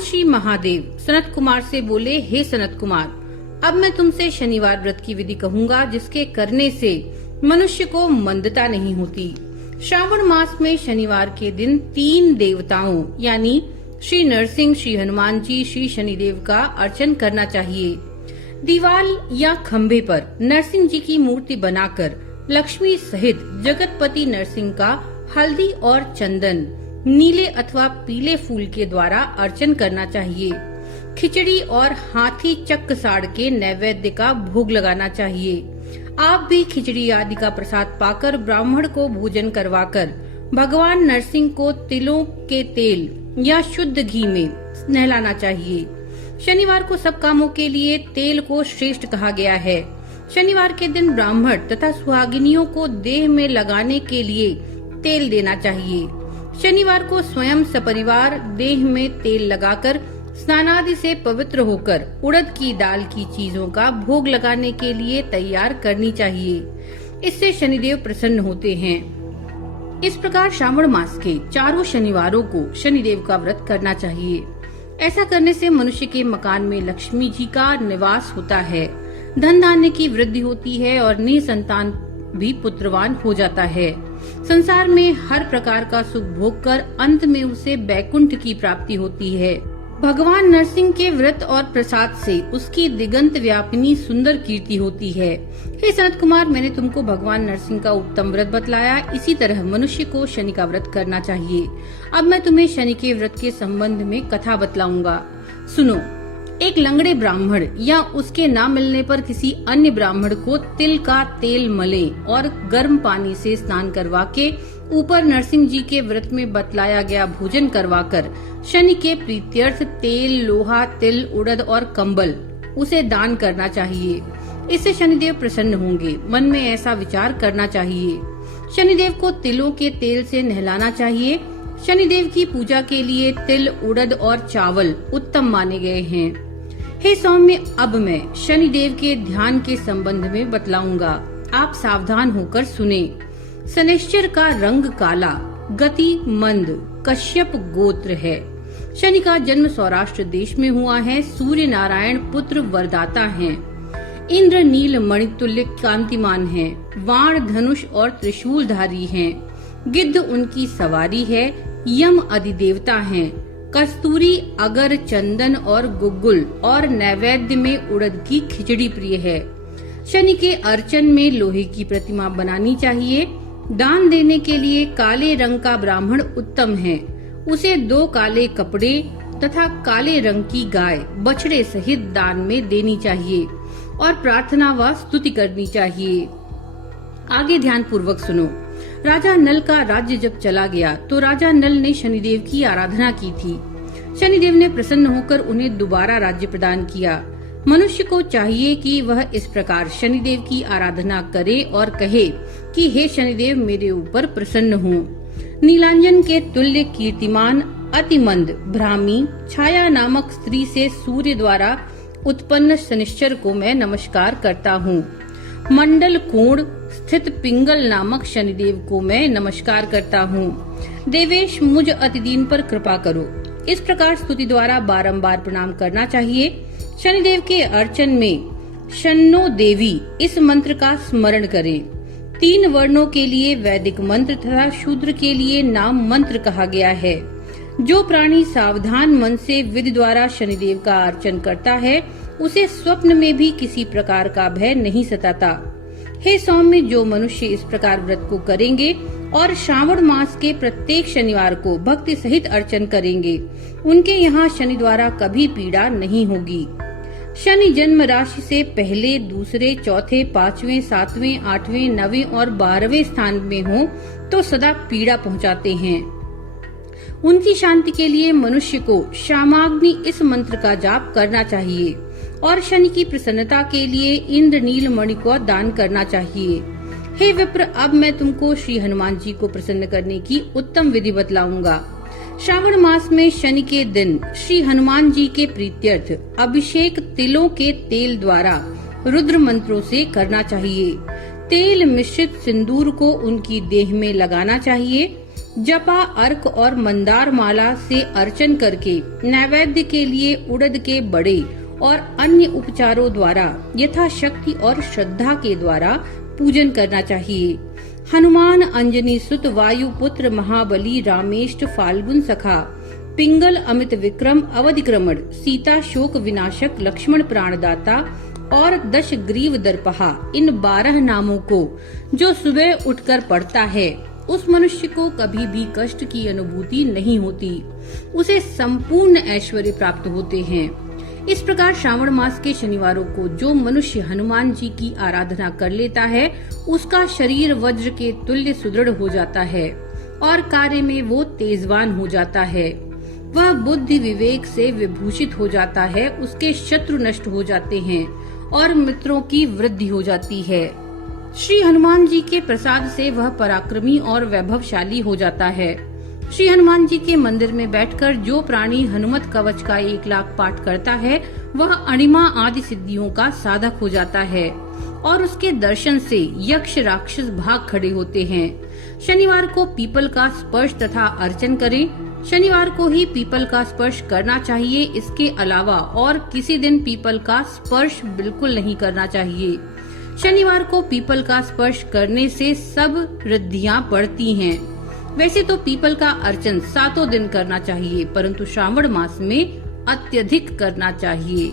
श्री महादेव सनत कुमार से बोले, हे सनत कुमार, अब मैं तुमसे शनिवार व्रत की विधि कहूँगा, जिसके करने से मनुष्य को मंदता नहीं होती। श्रावण मास में शनिवार के दिन 3 देवताओं यानी श्री नरसिंह, श्री हनुमान जी, श्री शनिदेव का अर्चन करना चाहिए। दीवाल या खम्भे पर नरसिंह जी की मूर्ति बनाकर लक्ष्मी सहित जगतपति नरसिंह का हल्दी और चंदन, नीले अथवा पीले फूल के द्वारा अर्चन करना चाहिए। खिचड़ी और हाथी चक्क साड़ के नैवेद्य का भोग लगाना चाहिए। आप भी खिचड़ी आदि का प्रसाद पाकर ब्राह्मण को भोजन करवाकर भगवान नरसिंह को तिलों के तेल या शुद्ध घी में नहलाना चाहिए। शनिवार को सब कामों के लिए तेल को श्रेष्ठ कहा गया है। शनिवार के दिन ब्राह्मण तथा सुहागिनियों को देह में लगाने के लिए तेल देना चाहिए। शनिवार को स्वयं सपरिवार देह में तेल लगाकर स्नानादि से पवित्र होकर उड़द की दाल की चीजों का भोग लगाने के लिए तैयार करनी चाहिए। इससे शनिदेव प्रसन्न होते हैं। इस प्रकार श्रावण मास के 4 शनिवारों को शनिदेव का व्रत करना चाहिए। ऐसा करने से मनुष्य के मकान में लक्ष्मी जी का निवास होता है, धन धान्य की वृद्धि होती है और निसंतान भी पुत्रवान हो जाता है। संसार में हर प्रकार का सुख भोग कर अंत में उसे बैकुंठ की प्राप्ति होती है। भगवान नरसिंह के व्रत और प्रसाद से उसकी दिगंत व्यापिनी सुंदर कीर्ति होती है। हे सनत कुमार, मैंने तुमको भगवान नरसिंह का उत्तम व्रत बतलाया। इसी तरह मनुष्य को शनि का व्रत करना चाहिए। अब मैं तुम्हें शनि के व्रत के संबंध में कथा बतलाऊंगा। सुनो। एक लंगड़े ब्राह्मण या उसके न मिलने पर किसी अन्य ब्राह्मण को तिल का तेल मले और गर्म पानी से स्नान करवा के ऊपर नरसिंह जी के व्रत में बतलाया गया भोजन करवाकर शनि के प्रीत्यर्थ तेल, लोहा, तिल, उड़द और कंबल उसे दान करना चाहिए। इससे शनिदेव प्रसन्न होंगे। मन में ऐसा विचार करना चाहिए। शनिदेव को तिलों के तेल से नहलाना चाहिए। शनिदेव की पूजा के लिए तिल, उड़द और चावल उत्तम माने गए हैं। हे सौम्य, अब मैं शनिदेव के ध्यान के संबंध में बतलाऊंगा। आप सावधान होकर सुने। शनिश्चर का रंग काला, गति मंद, कश्यप गोत्र है। शनि का जन्म सौराष्ट्र देश में हुआ है। सूर्य नारायण पुत्र वरदाता हैं। इंद्र नील मणितुल्य कांतिमान हैं। वाण, धनुष और त्रिशूलधारी हैं। गिद्ध उनकी सवारी है। यम अधिदेवता हैं। कस्तूरी, अगर, चंदन और गुग्गुल और नैवेद्य में उड़द की खिचड़ी प्रिय है। शनि के अर्चन में लोहे की प्रतिमा बनानी चाहिए। दान देने के लिए काले रंग का ब्राह्मण उत्तम है। उसे 2 काले कपड़े तथा काले रंग की गाय बछड़े सहित दान में देनी चाहिए और प्रार्थना व स्तुति करनी चाहिए। आगे ध्यान पूर्वक सुनो। राजा नल का राज्य जब चला गया तो राजा नल ने शनिदेव की आराधना की थी। शनिदेव ने प्रसन्न होकर उन्हें दोबारा राज्य प्रदान किया। मनुष्य को चाहिए कि वह इस प्रकार शनिदेव की आराधना करे और कहे कि हे शनिदेव, मेरे ऊपर प्रसन्न हो। नीलांजन के तुल्य कीर्तिमान, अतिमंद, भ्रामी, छाया नामक स्त्री से सूर्य द्वारा उत्पन्न शनिश्चर को मैं नमस्कार करता हूँ। मंडल कोण स्थित पिंगल नामक शनिदेव को मैं नमस्कार करता हूँ। देवेश, मुझ अतिदीन पर कृपा करो। इस प्रकार स्तुति द्वारा बारंबार प्रणाम करना चाहिए। शनिदेव के अर्चन में शन्नो देवी इस मंत्र का स्मरण करें। 3 वर्णों के लिए वैदिक मंत्र तथा शूद्र के लिए नाम मंत्र कहा गया है। जो प्राणी सावधान मन से विधि द्वारा शनिदेव का अर्चन करता है, उसे स्वप्न में भी किसी प्रकार का भय नहीं सताता। हे सौम्य, जो मनुष्य इस प्रकार व्रत को करेंगे और श्रावण मास के प्रत्येक शनिवार को भक्ति सहित अर्चन करेंगे, उनके यहाँ शनि द्वारा कभी पीड़ा नहीं होगी। शनि जन्म राशि से पहले, दूसरे, चौथे, 5वें, 7वें, 8वें, 9वें और 12वें स्थान में हो तो सदा पीड़ा पहुँचाते हैं। उनकी शांति के लिए मनुष्य को श्यामाग्नि इस मंत्र का जाप करना चाहिए और शनि की प्रसन्नता के लिए इंद्र नील मणि को दान करना चाहिए। हे विप्र, अब मैं तुमको श्री हनुमान जी को प्रसन्न करने की उत्तम विधि बतलाऊंगा। श्रावण मास में शनि के दिन श्री हनुमान जी के प्रीत्यर्थ अभिषेक तिलों के तेल द्वारा रुद्र मंत्रों से करना चाहिए। तेल मिश्रित सिंदूर को उनकी देह में लगाना चाहिए। जपा, अर्क और मंदार माला से अर्चन करके नैवेद्य के लिए उड़द के बड़े और अन्य उपचारों द्वारा यथाशक्ति और श्रद्धा के द्वारा पूजन करना चाहिए। हनुमान अंजनी सुत वायु पुत्र महाबली रामेष्ट फाल्गुन सखा पिंगल अमित विक्रम अवधिक्रमण सीता शोक विनाशक लक्ष्मण प्राणदाता और दश ग्रीव दर्पहा, इन 12 नामों को जो सुबह उठकर पढ़ता है उस मनुष्य को कभी भी कष्ट की अनुभूति नहीं होती, उसे संपूर्ण ऐश्वर्य प्राप्त होते हैं। इस प्रकार श्रावण मास के शनिवारों को जो मनुष्य हनुमान जी की आराधना कर लेता है उसका शरीर वज्र के तुल्य सुदृढ़ हो जाता है और कार्य में वो तेजवान हो जाता है। वह बुद्धि विवेक से विभूषित हो जाता है, उसके शत्रु नष्ट हो जाते हैं और मित्रों की वृद्धि हो जाती है। श्री हनुमान जी के प्रसाद से वह पराक्रमी और वैभवशाली हो जाता है। श्री हनुमान जी के मंदिर में बैठकर जो प्राणी हनुमत कवच का 1 लाख पाठ करता है वह अणिमा आदि सिद्धियों का साधक हो जाता है और उसके दर्शन से यक्ष राक्षस भाग खड़े होते हैं। शनिवार को पीपल का स्पर्श तथा अर्चन करें। शनिवार को ही पीपल का स्पर्श करना चाहिए, इसके अलावा और किसी दिन पीपल का स्पर्श बिल्कुल नहीं करना चाहिए। शनिवार को पीपल का स्पर्श करने से सब रिद्धियां बढ़ती हैं। वैसे तो पीपल का अर्चन 7 दिन करना चाहिए, परंतु श्रावण मास में अत्यधिक करना चाहिए।